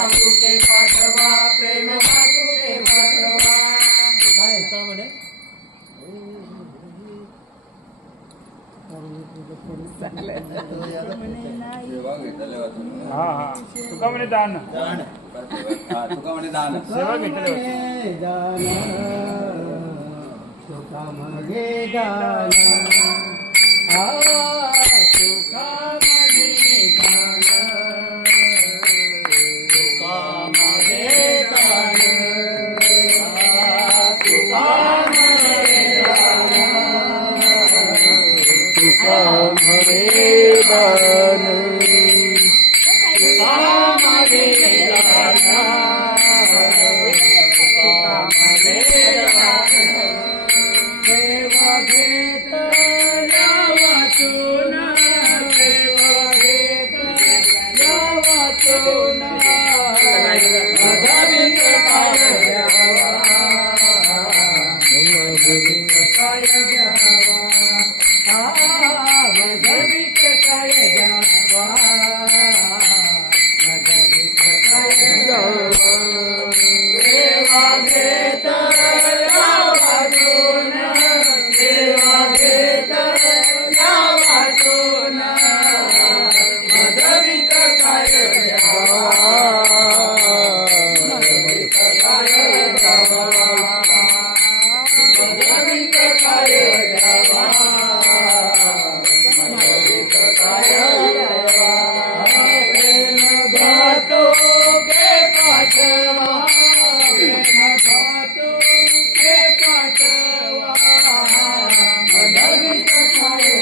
भावुके पाठवा प्रेम भावुके पाठवा काय का म्हणे हा हा तुका म्हणे दान तुका म्हणे दान सेवा घेतली दान तुका मगे दान आ तुका मगे दान तुका मगे दान तुका मगे दान तुका मगे दान तुका मगे दान तुका मगे दान देवा घेतल्या वाचून देवा घेतल्या वाचून माझा बिंद काय द्यावा काय द्यावा माझा बिंद काय द्यावा